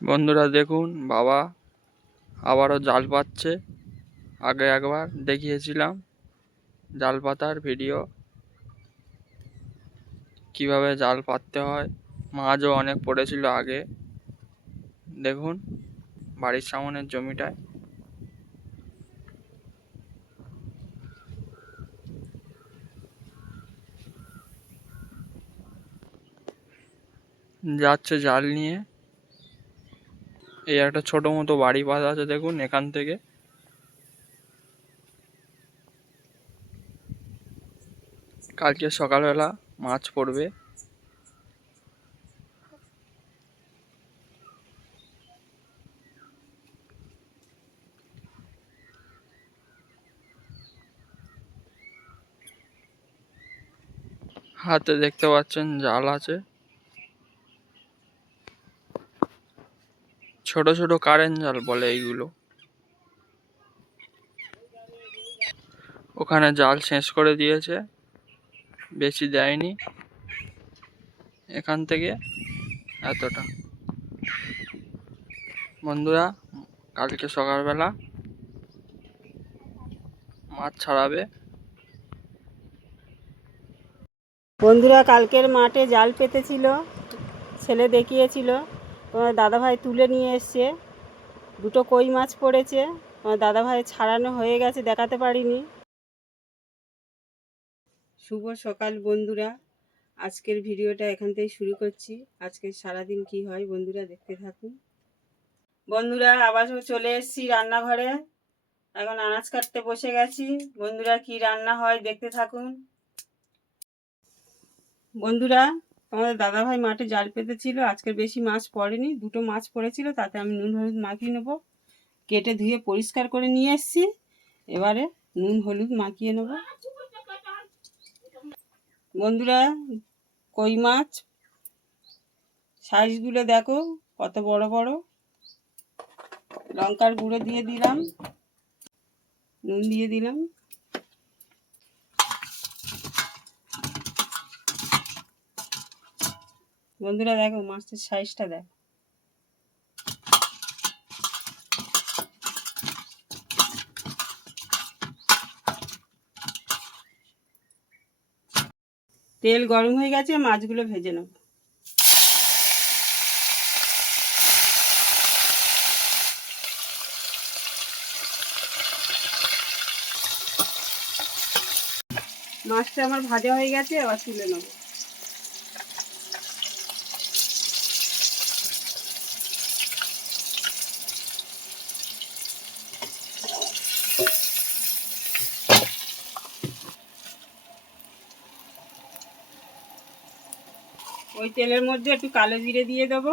বন্ধুরা দেখুন, বাবা আবারও জাল পাতছে। আগে একবার দেখিয়েছিলাম জাল পাতার ভিডিও, কিভাবে জাল পাততে হয়। মাছও অনেক পড়েছিল আগে। দেখুন বাড়ির সামনের জমিটায় যাচ্ছে জাল নিয়ে। এই একটা ছোট মতো বাড়ি পাতা আছে, দেখুন এখান থেকে কালকে সকালবেলা মাছ পড়বে। হাতে দেখতে পাচ্ছেন জাল আছে, ছোট ছোট কারেন্ট জাল বলে এইগুলো। ওখানে জাল শেষ করে দিয়েছে, বেশি দেয়নি। এখান থেকে এতটা। বন্ধুরা কালকে সকালবেলা মাছ ছাড়াবে। বন্ধুরা কালকের মাঠে জাল পেতেছিল, ছেলে দেখিয়েছিল। তোমার দাদাভাই তুলে নিয়ে এসছে, দুটো কই মাছ পড়েছে। তোমার দাদাভাই ছাড়ানো হয়ে গেছে, দেখাতে পারিনি। শুভ সকাল বন্ধুরা, আজকের ভিডিওটা এখান থেকে শুরু করছি। আজকে সারাদিন কি হয় বন্ধুরা দেখতে থাকুন। বন্ধুরা আবার চলে এসেছি রান্নাঘরে, এখন আনাজ কাটতে বসে গেছি। বন্ধুরা কি রান্না হয় দেখতে থাকুন। বন্ধুরা আমাদের দাদাভাই মাঠে জাল পেতেছিল, আজকে বেশি মাছ পড়েনি, দুটো মাছ পড়েছিল, তাতে আমি নুন হলুদ মাখিয়ে নেবো। কেটে ধুয়ে পরিষ্কার করে নিয়ে এসেছি, এবারে নুন হলুদ মাখিয়ে নেব। বন্ধুরা কই মাছ সাইজগুলো দেখো কত বড় বড়। লঙ্কার গুঁড়ো দিয়ে দিলাম, নুন দিয়ে দিলাম। বন্ধুরা দেখো মাছের সাইজটা দেখো। তেল গরম হয়ে গেছে, মাছগুলো ভেজে নেব। মাছটা আমার ভাজা হয়ে গেছে, এবার তুলে নেব। ওই তেলের মধ্যে একটু কালো জিরে দিয়ে দেবো।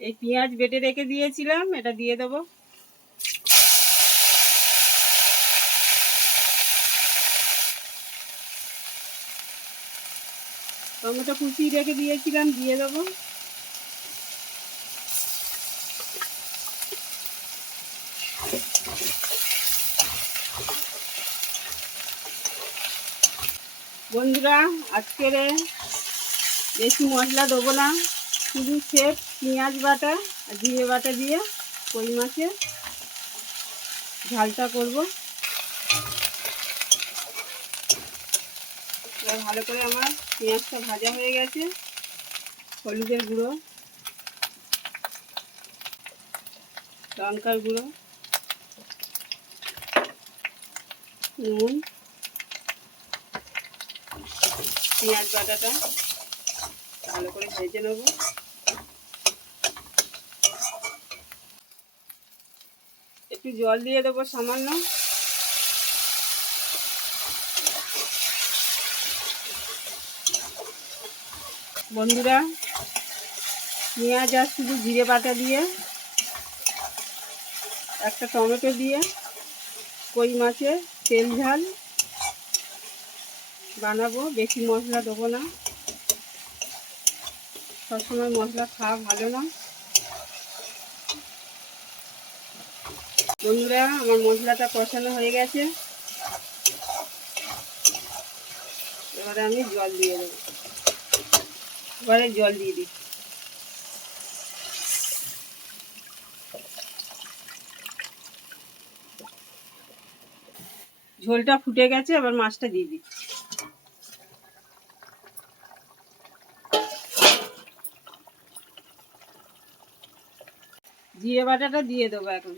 এই পেঁয়াজ বেটে রেখে দিয়েছিলাম, এটা দিয়ে দেবো। টমেটো কুচি রেখে দিয়েছিলাম, দিয়ে দেবো। বন্ধুরা আজকের বেশি মশলা দেবো না, শুধু সেপ পেঁয়াজ বাটা আর জিরে বাটা দিয়ে কই মাছের ঝালটা করব। ভালো করে আমার পেঁয়াজটা ভাজা হয়ে গেছে। হলুদের গুঁড়ো, লঙ্কার গুঁড়ো, নুন, পেঁয়াজ বাটাটা ভালো করে ভেজে নেব। একটু জল দিয়ে দেবো সামান্য। বন্ধুরা পেঁয়াজ আর শুধু জিরে বাটা দিয়ে, একটা টমেটো দিয়ে কই মাছের তেল ঝাল বানাবো। বেশি মশলা দেবো না, সবসময় মশলা খাওয়া ভালো না। বন্ধুরা আমার মশলাটা কষানো হয়ে গেছে, এবারে আমি জল দিয়ে দেবো। এবারে জল দিয়ে দিই। ঝোলটা ফুটে গেছে, এবার মাছটা দিয়ে দিই। জিরে বাটাটা দিয়ে দেবো এখন।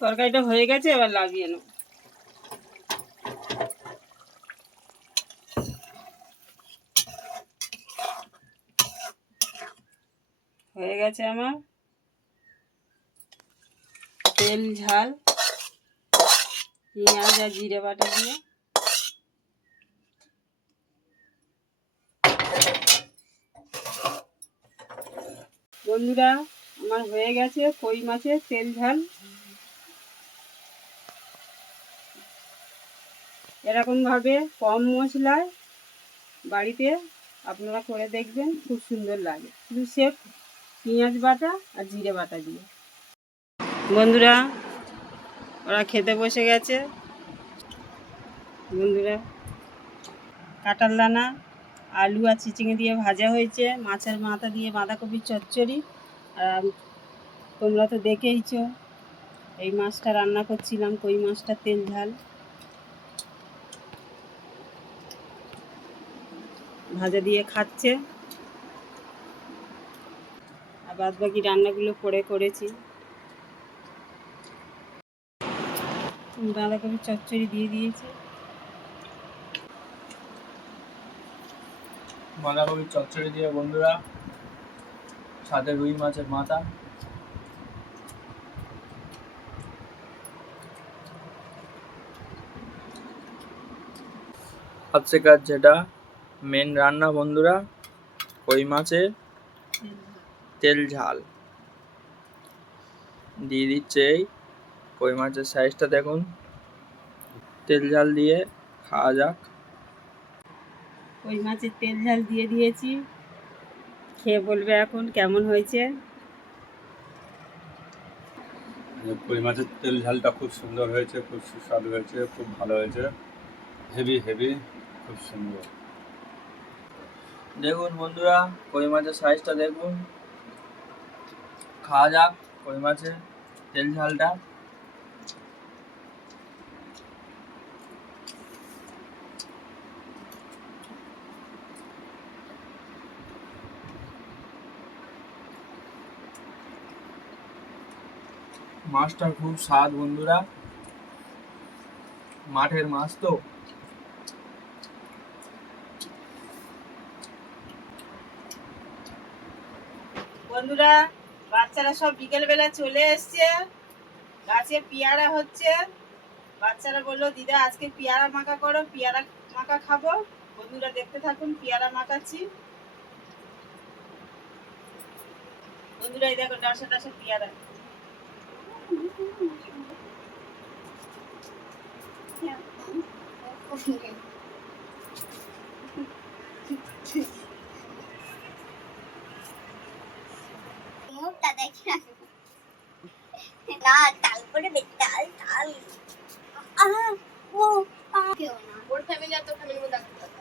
তরকারিটা হয়ে গেছে, এবার লাগিয়ে নেব। হয়ে গেছে আমার তেল ঝাল পেঁয়াজ আর জিরে বাটা দিয়ে। বন্ধুরা, আমার হয়ে গেছে কই মাছের তেল ঝাল। এরকমভাবে কম মশলায় বাড়িতে আপনারা করে দেখবেন, খুব সুন্দর লাগে, শুধু সেফ পেঁয়াজ বাটা আর জিরে বাটা দিয়ে। বন্ধুরা, ওরা খেতে বসে গেছে। বন্ধুরা, কাঁঠাল দানা আলু আর চিচিঙে দিয়ে ভাজা হয়েছে, মাছের মাথা দিয়ে বাঁধাকপির চচ্চড়ি। আর তোমরা তো দেখেইছো এই মাছটা রান্না করছিলাম, কই মাছটা তেল ঝাল ভাজা দিয়ে খাচ্ছে। আর বাদ বাকি রান্নাগুলো করেছি। বাঁধাকপির চচ্চড়ি দিয়ে দিয়েছি। বাঁধাকপির চচ্চড়ি দিয়ে বন্ধুরা, সাথে রুই মাছের মাথা। আজকের যেটা মেন রান্না বন্ধুরা, কই মাছের তেল ঝাল দিয়ে দিচ্ছে। এই কই মাছের সাইজটা দেখুন, তেল ঝাল দিয়ে খাওয়া যাক। কই মাছের তেল ঝাল দিয়ে দিয়েছি, খেয়ে বলবে এখন কেমন হয়েছে। কই মাছের তেল ঝালটা খুব সুন্দর হয়েছে, খুব সুস্বাদু হয়েছে, খুব ভালো হয়েছে, হেভি হেভি, খুব সুন্দর। দেখুন বন্ধুরা, কই মাছের সাইজটা দেখুন। খাওয়া যাক কই মাছের তেল ঝালটা। মাছটার খুব স্বাদ বন্ধুরা, মাঠের মাছ তো। বন্ধুরা, বাচ্চারা সব বিকেলবেলা চলে এসছে, গাছে পেয়ারা হচ্ছে। বাচ্চারা বললো দিদা আজকে পেয়ারা মাখা করো, পেয়ারা মাখা খাবো। বন্ধুরা দেখতে থাকুন, পেয়ারা মাখাচ্ছি। বন্ধুরা এই দেখো ডাসা ডাসা পেয়ারা। মুখটা দেখি না, তাল করে দে, তাল তাল। ও কেউ না, ওর ফ্যামিলি আর তোর ফ্যামিলির মধ্যে একটা কথা।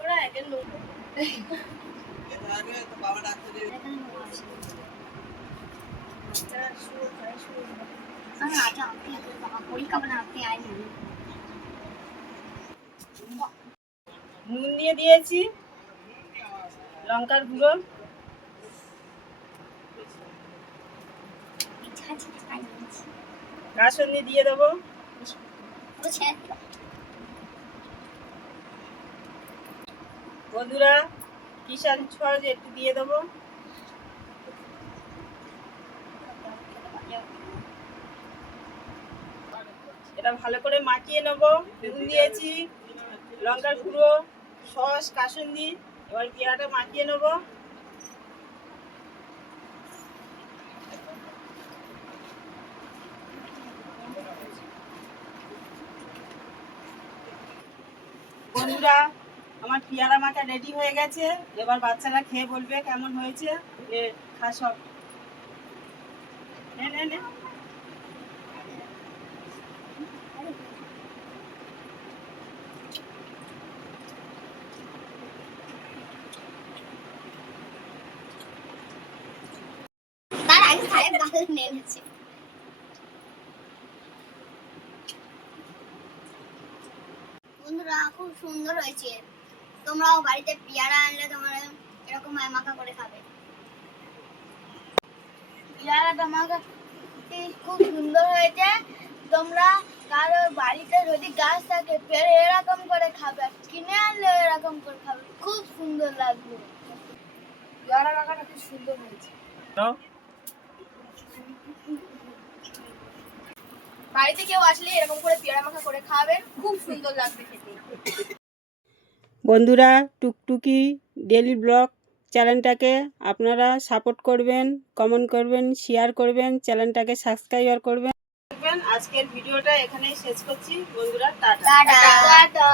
ওরা একের লোক। বাবা ডাক্তার নুন দিয়ে দিয়েছি, লঙ্কার গুঁড়ো, কাসুন্দি দিয়ে দেবো। বন্ধুরা, কিষান সস একটু দিয়ে দেবো। এটা ভালো করে মাখিয়ে নেবো। নুন দিয়েছি, লঙ্কার গুঁড়ো, সস, কাসুন্দি। এবার পেয়ারাটা মাখিয়ে নেবো। বন্ধুরা আমার পেয়ারা মাখা রেডি হয়ে গেছে, এবার বাচ্চারা খেয়ে বলবে কেমন হয়েছে। খা সব, নে নে নে। তার আগে সাহেব গাল নেমেছে। বন্ধুরা খুব সুন্দর হয়েছে, তোমরাও বাড়িতে পেয়ারা আনলে তোমরা এরকম মাখা করে খাবে। পেয়ারাটা মাখা খুব সুন্দর হয়েছে, তোমরা কারো বাড়িতে যদি গাছ থাকে পেয়ারা এরকম করে খাবে, কিনে আনলে এরকম করে খাবে, খুব সুন্দর লাগবে। পেয়ারা মাখাটা খুব সুন্দর হয়েছে। বাড়িতে কেউ আসলে এরকম করে পেয়ারা মাখা করে খাবেন, খুব সুন্দর লাগবে খেতে। বন্ধুরা টুকটুকি ডেইলি ব্লগ চ্যানেলটাকে আপনারা সাপোর্ট করবেন, কমেন্ট করবেন, শেয়ার করবেন, চ্যানেলটাকে সাবস্ক্রাইব করবেন। আজকের ভিডিওটা এখানেই শেষ করছি বন্ধুরা, টাটা। টাটা।